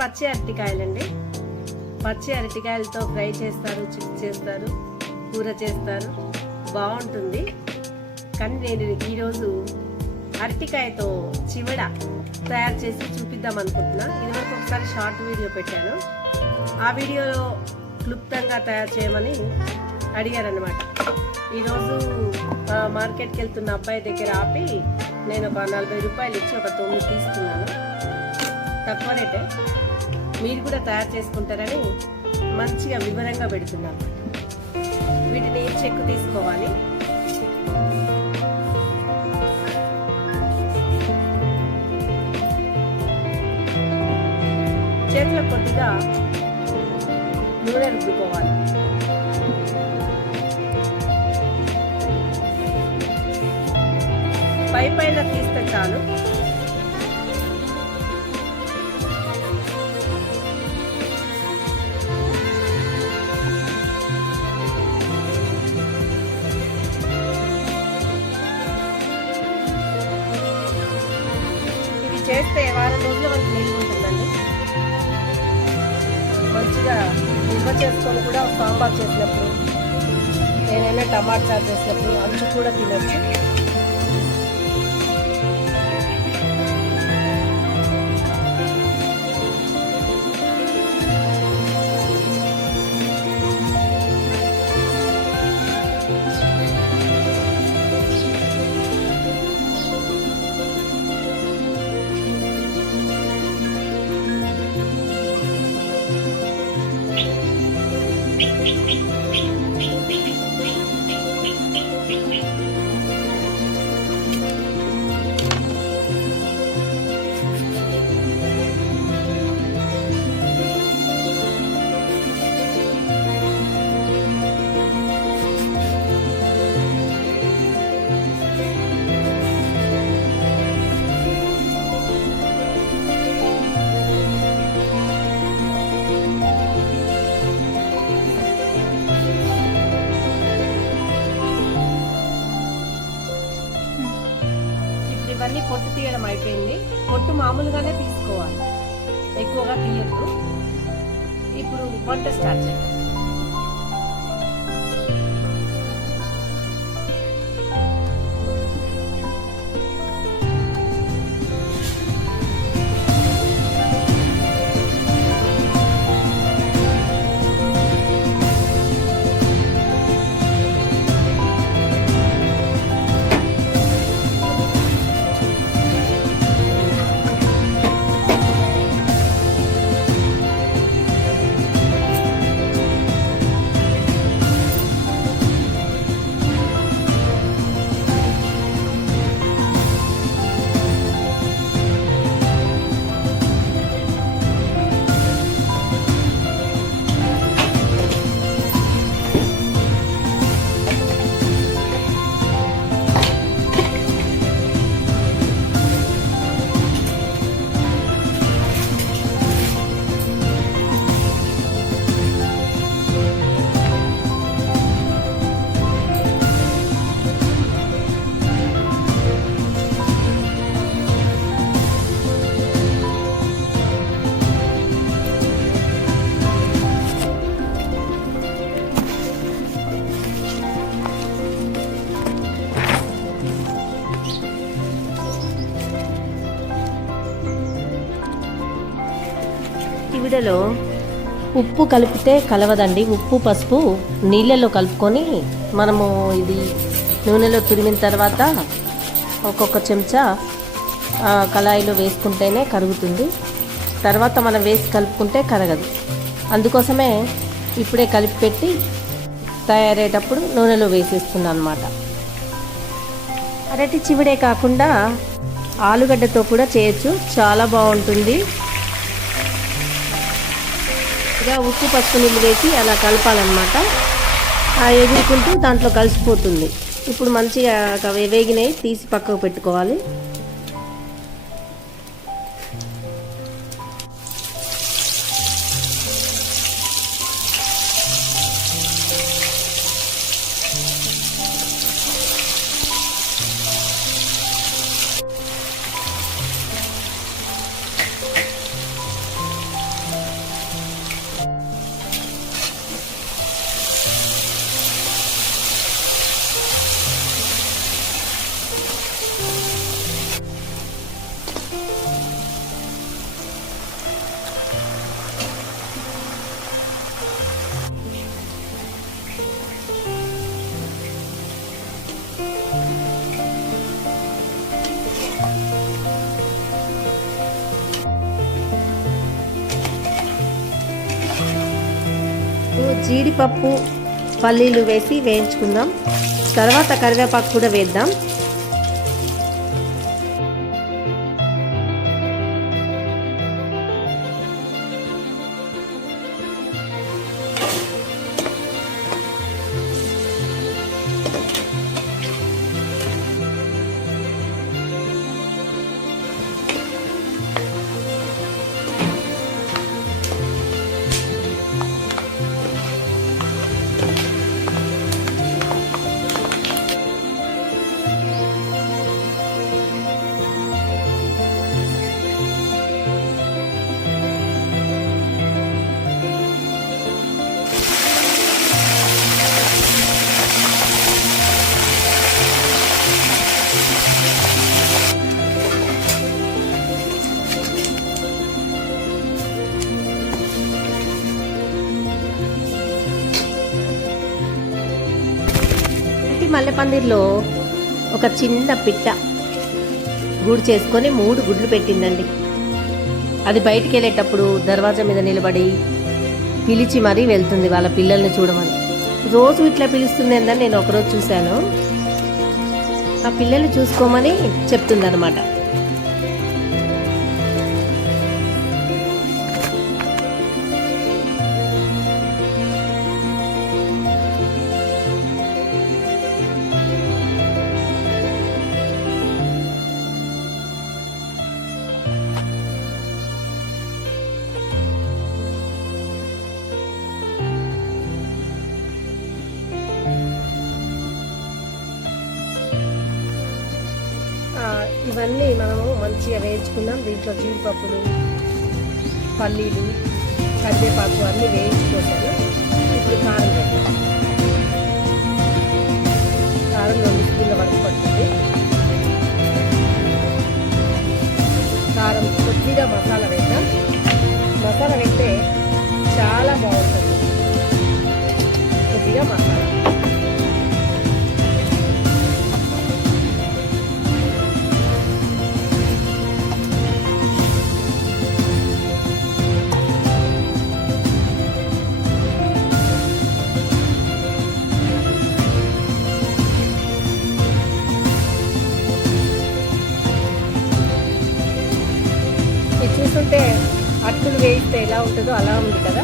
పచ్చి అరటికాయలండి. పచ్చి అరటికాయలతో ఫ్రై చేస్తారు, చిప్స్ చేస్తారు, కూర చేస్తారు, బాగుంటుంది. కానీ నేను ఈరోజు అరటికాయతో చివడ తయారు చేసి చూపిద్దాం అనుకుంటున్నా. ఇదివరకు ఒకసారి షార్ట్ వీడియో పెట్టాను. ఆ వీడియోలో క్లుప్తంగా తయారు చేయమని అడిగారనమాట. ఈరోజు మార్కెట్కి వెళ్తున్న అబ్బాయి దగ్గర ఆపి నేను ఒక 40 రూపాయలు ఇచ్చి ఒక 9 తీసుకున్నాను. తక్కువ రేటే, మీరు కూడా తయారు చేసుకుంటారని మంచిగా వివరంగా పెడుతున్నాను. వీటిని చెక్కు తీసుకోవాలి. చేతిలో కొద్దిగా నూనె రుద్దుకోవాలి. పైన తీస్తే చాలు. ఇది చేస్తే వారం రోజుల వరకు నిల్వ ఉంటుందండి. మంచిగా నిల్వ చేసుకొని కూడా సాంబార్ చేసినప్పుడు, ఏదైనా టమాటా చారు చేసినప్పుడు అంచు కూడా తినచ్చు. ఇవన్నీ పొట్టు తీయడం అయిపోయింది. పొట్టు మామూలుగానే తీసుకోవాలి, ఎక్కువగా తీయద్దు. ఇప్పుడు వంట స్టార్ట్ చేద్దాం. చివడలో ఉప్పు కలిపితే కలవదండి. ఉప్పు పసుపు నీళ్ళలో కలుపుకొని మనము ఇది నూనెలో తురిమిన తర్వాత ఒక్కొక్క చెంచా కళాయిలో వేసుకుంటేనే కరుగుతుంది. తర్వాత మనం వేసి కలుపుకుంటే కరగదు. అందుకోసమే ఇప్పుడే కలిపి పెట్టి తయారయ్యేటప్పుడు నూనెలో వేసేస్తున్నాను అన్నమాట. అరటి చివడే కాకుండా ఆలుగడ్డతో కూడా చేయొచ్చు, చాలా బాగుంటుంది. ఇలా ఉప్పు పసుపు నీళ్ళు వేసి అలా కలపాలన్నమాట. ఎగురుకుంటూ దాంట్లో కలిసిపోతుంది. ఇప్పుడు మంచిగా వేగినవి తీసి పక్కకు పెట్టుకోవాలి. జీడిపప్పు పల్లీలు వేసి వేయించుకుందాం. తర్వాత కరివేపాకు కూడా వేద్దాం. మల్లెపందిర్లో ఒక చిన్న పిట్ట గూడు చేసుకొని 3 గుడ్లు పెట్టిందండి. అది బయటికి వెళ్ళేటప్పుడు దర్వాజా మీద నిలబడి పిలిచి మరీ వెళ్తుంది వాళ్ళ పిల్లల్ని చూడమని. రోజు ఇట్లా పిలుస్తుంది ఏందని నేను ఒకరోజు చూశాను. ఆ పిల్లల్ని చూసుకోమని చెప్తుంది అనమాట. ఇవన్నీ మనము మంచిగా వేయించుకున్నాం. దీంట్లో జీడిపప్పులు, పల్లీలు, కరివేపాకు అన్నీ వేయించుకోసాను. ఇప్పుడు కారం వేద్దాం. కారం 2 స్పూన్ల వరకు పడుతుంది. కారం కొద్దిగా మసాలా వేద్దాం. మసాలా వేస్తే చాలా బాగుంటుంది. కొద్దిగా మసాలా చూస్తుంటే అట్టులు వేయిస్తే ఎలా ఉంటుందో అలా ఉంది కదా.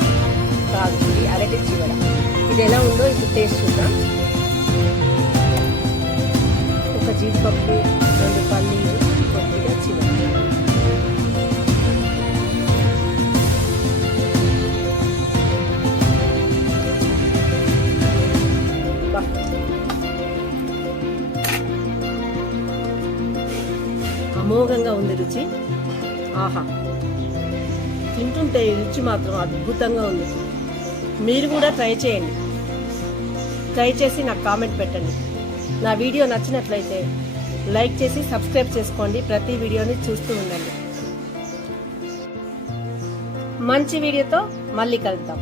కాదు, ఇది అరటి చివర. ఇది ఎలా ఉందో ఇప్పుడు టేస్ట్ చూద్దాం. ఒక జీడిపప్పు, 2 పల్లీలు, కొద్దిగా చివర. అమోఘంగా ఉంది రుచి. ఆహా, తింటుంటే రుచి మాత్రం అద్భుతంగా ఉంది. మీరు కూడా ట్రై చేయండి. ట్రై చేసి నాకు కామెంట్ పెట్టండి. నా వీడియో నచ్చినట్లయితే లైక్ చేసి సబ్స్క్రైబ్ చేసుకోండి. ప్రతి వీడియోని చూస్తూ ఉండండి. మంచి వీడియోతో మళ్ళీ కలుద్దాం.